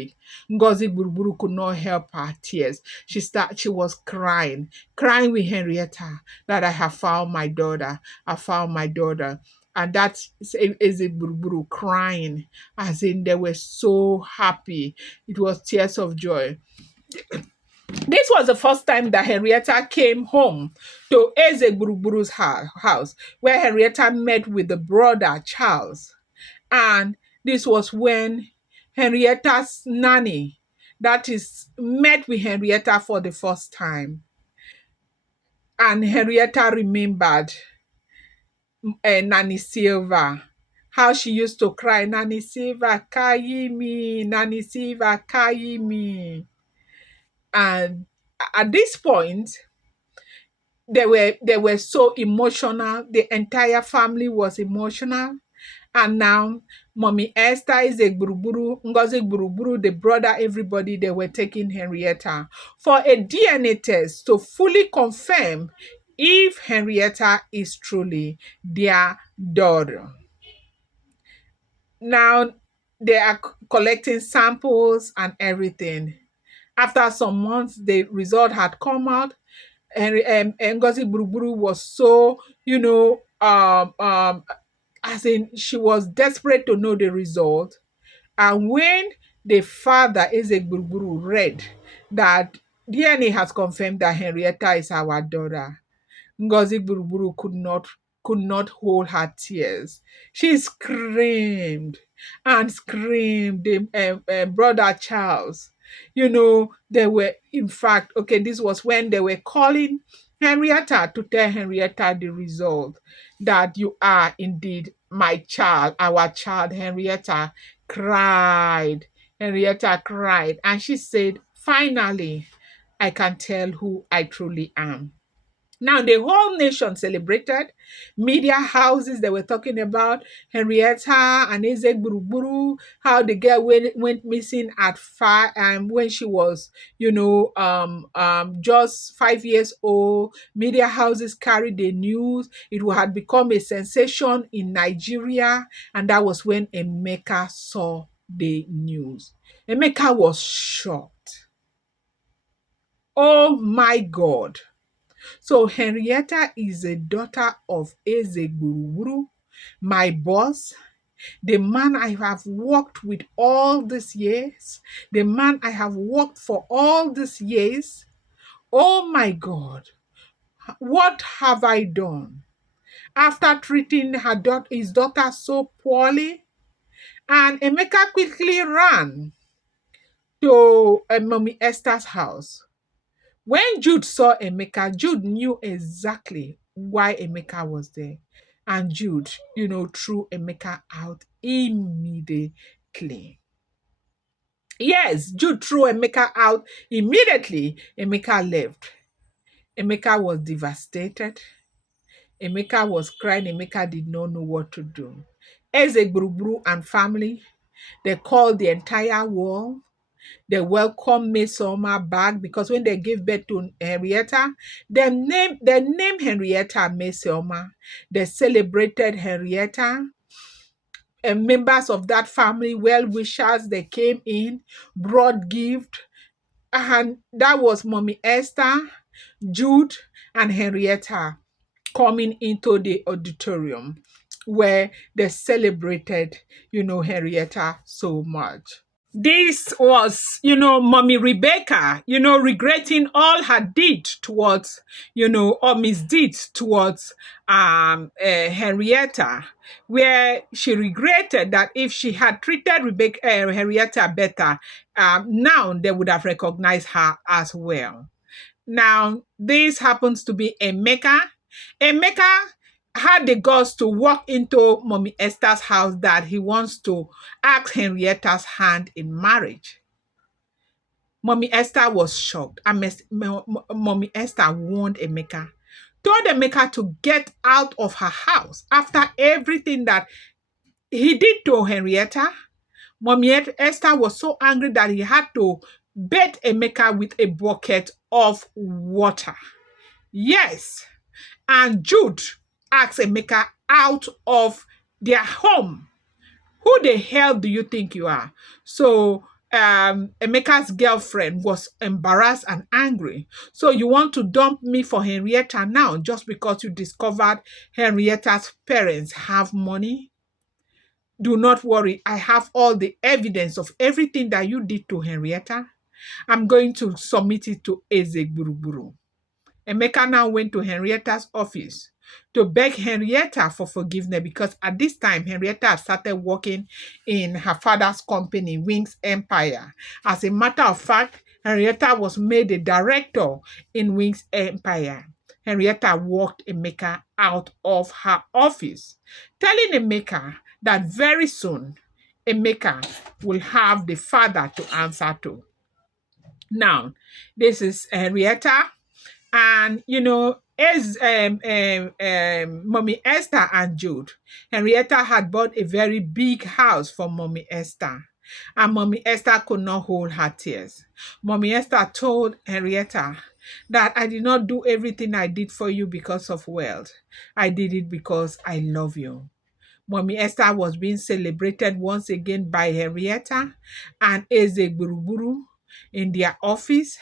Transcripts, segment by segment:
week. Ngozi Buruburu could not help her tears. She was crying with Henrietta that I have found my daughter. I found my daughter. And that's Eze Buruburu crying, as in they were so happy. It was tears of joy. This was the first time that Henrietta came home to Eze Buruburu's house, where Henrietta met with the brother Charles. And this was when Henrietta's nanny, that is, met with Henrietta for the first time. And Henrietta remembered Nanny Silva, how she used to cry, Nanny Silva, carry me, Nanny Silva, carry me. And at this point, they were so emotional. The entire family was emotional. And now Mommy Esther is a Buruburu, Ngozi Buruburu, the brother, everybody, they were taking Henrietta for a DNA test to fully confirm if Henrietta is truly their daughter. Now they are collecting samples and everything. After some months, the result had come out. And Ngozi Buruburu was so, as in she was desperate to know the result. And when the father, Eze Buruburu, read that DNA has confirmed that Henrietta is our daughter, Ngozi Buruburu could not hold her tears. She screamed and screamed. The brother Charles, they were, in fact, okay, this was when they were calling Henrietta to tell Henrietta the result, that you are indeed my child, our child. Henrietta cried, and she said, finally, I can tell who I truly am. Now, the whole nation celebrated. Media houses, they were talking about Henrietta and Eze Buruburu, how the girl went missing at 5, when she was, just 5 years old. Media houses carried the news. It had become a sensation in Nigeria. And that was when Emeka saw the news. Emeka was shocked. Oh my God. So Henrietta is a daughter of Eze Buruburu, my boss, the man I have worked with all these years, the man I have worked for all these years. Oh my God, what have I done? After treating his daughter so poorly, and Emeka quickly ran to Mommy Esther's house. When Jude saw Emeka, Jude knew exactly why Emeka was there. And Jude, threw Emeka out immediately. Yes, Jude threw Emeka out immediately. Emeka left. Emeka was devastated. Emeka was crying. Emeka did not know what to do. Eze Buruburu and family, they called the entire world. They welcomed Mesoma back, because when they gave birth to Henrietta, they named Henrietta Mesoma. They celebrated Henrietta. And members of that family, well-wishers, they came in, brought gift. And that was Mommy Esther, Jude, and Henrietta coming into the auditorium where they celebrated, Henrietta so much. This was, Mommy Rebecca, regretting all her deed towards, or misdeeds towards Henrietta, where she regretted that if she had treated Henrietta better, now they would have recognized her as well. Now, this happens to be Emeka. Emeka had the guts to walk into Mommy Esther's house that he wants to ask Henrietta's hand in marriage. Mommy Esther was shocked. Mommy Esther warned Emeka, told Emeka to get out of her house after everything that he did to Henrietta. Mommy Esther was so angry that he had to bathe Emeka with a bucket of water. Yes. And Jude asked Emeka out of their home. Who the hell do you think you are? So Emeka's girlfriend was embarrassed and angry. So you want to dump me for Henrietta now just because you discovered Henrietta's parents have money? Do not worry. I have all the evidence of everything that you did to Henrietta. I'm going to submit it to Eze Gburuburu. Emeka now went to Henrietta's office to beg Henrietta for forgiveness because at this time, Henrietta had started working in her father's company, Wings Empire. As a matter of fact, Henrietta was made a director in Wings Empire. Henrietta walked Emeka out of her office, telling Emeka that very soon Emeka will have the father to answer to. Now, this is Henrietta, and as Mommy Esther and Jude, Henrietta had bought a very big house for Mommy Esther, and Mommy Esther could not hold her tears. Mommy Esther told Henrietta that I did not do everything I did for you because of wealth. I did it because I love you. Mommy Esther was being celebrated once again by Henrietta and Eze Buruburu in their office,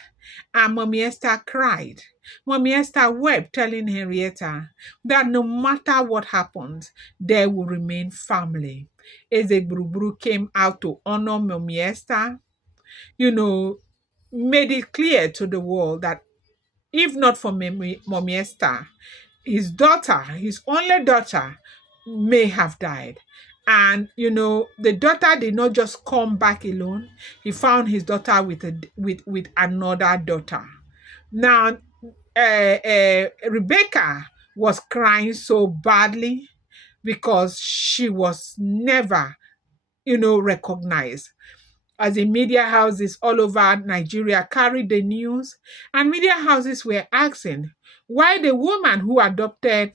and Mommy Esther cried. Mommy Esther wept, telling Henrietta that no matter what happens, they will remain family. Eze Buruburu came out to honor Mommy Esther, made it clear to the world that if not for Mommy Esther, his daughter, his only daughter, may have died. And the daughter did not just come back alone. He found his daughter with another daughter. Now, Rebecca was crying so badly because she was never, recognized. As the media houses all over Nigeria carried the news, and media houses were asking why the woman who adopted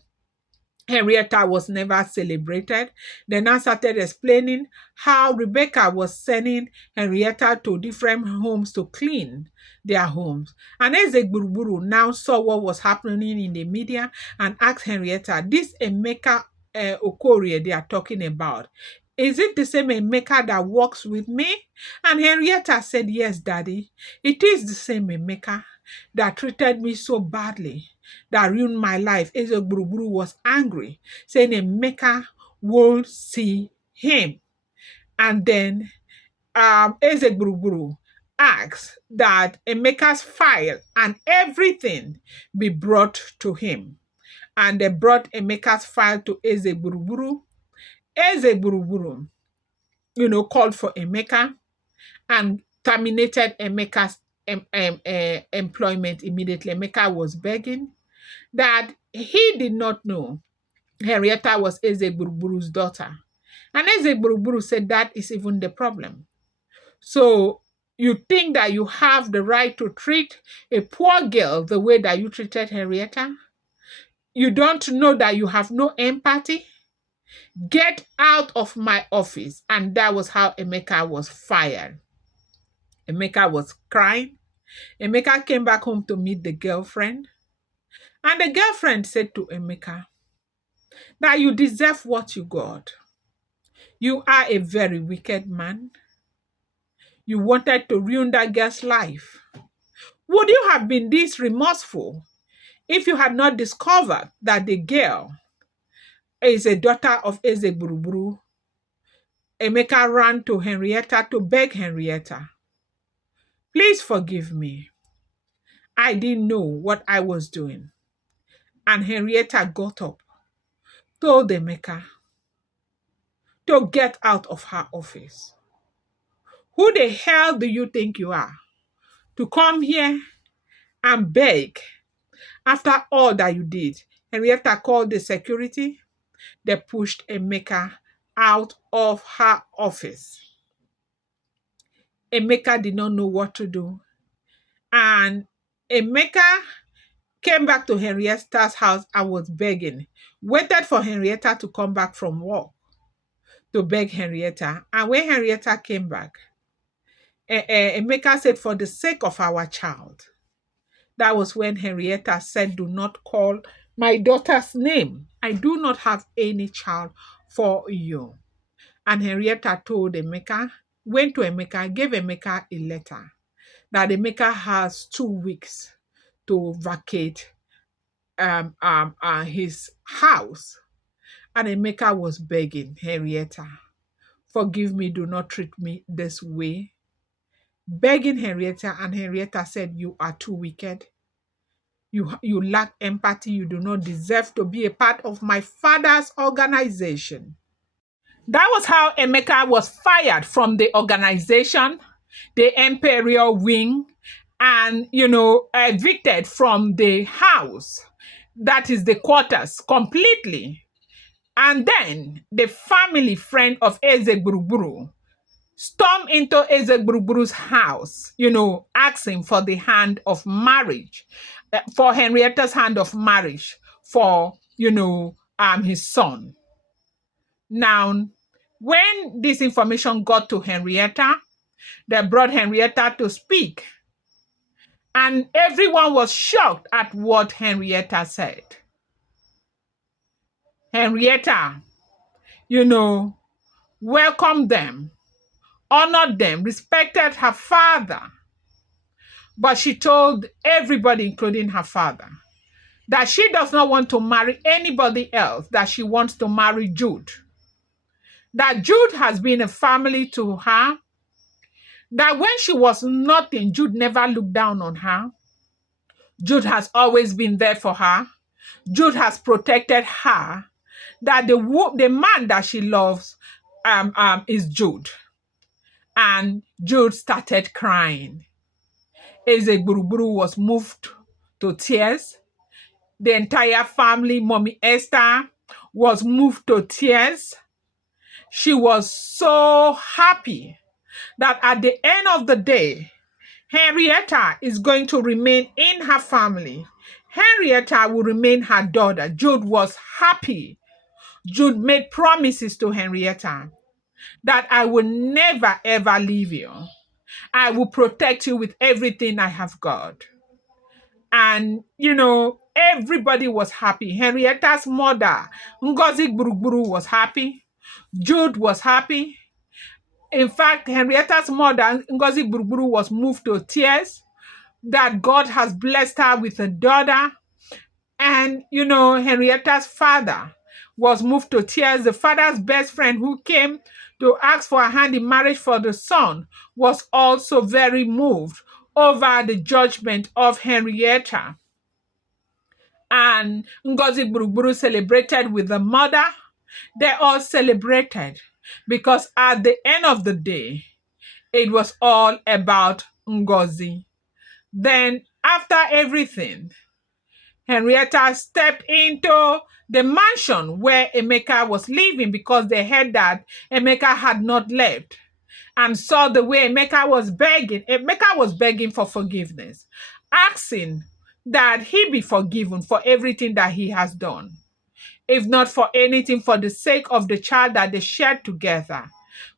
Henrietta was never celebrated. They now started explaining how Rebecca was sending Henrietta to different homes to clean their homes. And Eze Gburuburu now saw what was happening in the media and asked Henrietta, this Emeka Okorie they are talking about, is it the same Emeka that works with me? And Henrietta said, yes, Daddy, it is the same Emeka that treated me so badly, that ruined my life. Eze Gburuburu was angry, saying Emeka will see him. And then Eze Gburuburu asked that Emeka's file and everything be brought to him. And they brought Emeka's file to Eze Gburuburu. Eze Gburuburu, called for Emeka and terminated Emeka's employment immediately. Emeka was begging that he did not know Henrietta was Eze Gburuburu's daughter. And Eze Gburuburu said that is even the problem. So you think that you have the right to treat a poor girl the way that you treated Henrietta? You don't know that you have no empathy? Get out of my office. And that was how Emeka was fired. Emeka was crying. Emeka came back home to meet the girlfriend. And the girlfriend said to Emeka that you deserve what you got. You are a very wicked man. You wanted to ruin that girl's life. Would you have been this remorseful if you had not discovered that the girl is a daughter of Eze Gburuburu? Emeka ran to Henrietta to beg Henrietta, please forgive me. I didn't know what I was doing. And Henrietta got up, told Emeka to get out of her office. Who the hell do you think you are to come here and beg after all that you did? Henrietta called the security. They pushed Emeka out of her office. Emeka did not know what to do. And Emeka came back to Henrietta's house and was begging, waited for Henrietta to come back from work to beg Henrietta. And when Henrietta came back, Emeka said, for the sake of our child. That was when Henrietta said, do not call my daughter's name. I do not have any child for you. And Henrietta told Emeka went to Emeka, gave Emeka a letter that Emeka has 2 weeks to vacate his house. And Emeka was begging Henrietta, forgive me, do not treat me this way. Begging Henrietta, and Henrietta said, you are too wicked. You lack empathy. You do not deserve to be a part of my father's organization. That was how Emeka was fired from the organization, the imperial wing, and, evicted from the house, that is the quarters, completely. And then the family friend of Eze Gburugburu stormed into Eze Gburugburu's house, asking for the hand of marriage, for Henrietta's hand of marriage for, his son. Now, when this information got to Henrietta, they brought Henrietta to speak. And everyone was shocked at what Henrietta said. Henrietta, welcomed them, honored them, respected her father. But she told everybody, including her father, that she does not want to marry anybody else, that she wants to marry Jude. That Jude has been a family to her, that when she was nothing, Jude never looked down on her. Jude has always been there for her. Jude has protected her. That the man that she loves is Jude. And Jude started crying. Eze Gburugburu was moved to tears. The entire family, Mommy Esther, was moved to tears. She was so happy that at the end of the day, Henrietta is going to remain in her family. Henrietta will remain her daughter. Jude was happy. Jude made promises to Henrietta that I will never, ever leave you. I will protect you with everything I have got. And, everybody was happy. Henrietta's mother, Ngozi Gburugburu, was happy. Jude was happy. In fact, Henrietta's mother, Ngozi Gburugburu, was moved to tears that God has blessed her with a daughter. And, Henrietta's father was moved to tears. The father's best friend who came to ask for a hand in marriage for the son was also very moved over the judgment of Henrietta. And Ngozi Gburugburu celebrated with the mother. They all celebrated because at the end of the day, it was all about Ngozi. Then, after everything, Henrietta stepped into the mansion where Emeka was living because they heard that Emeka had not left, and saw the way Emeka was begging. Emeka was begging for forgiveness, asking that he be forgiven for everything that he has done, if not for anything, for the sake of the child that they shared together.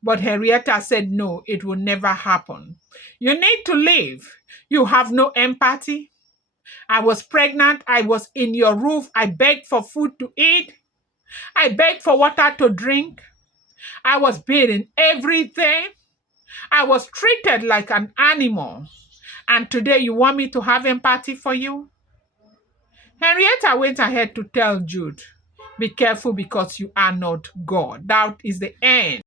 But Henrietta said, no, it will never happen. You need to leave. You have no empathy. I was pregnant. I was in your roof. I begged for food to eat. I begged for water to drink. I was beaten everything. I was treated like an animal. And today you want me to have empathy for you? Henrietta went ahead to tell Jude, be careful because you are not God. That is the end.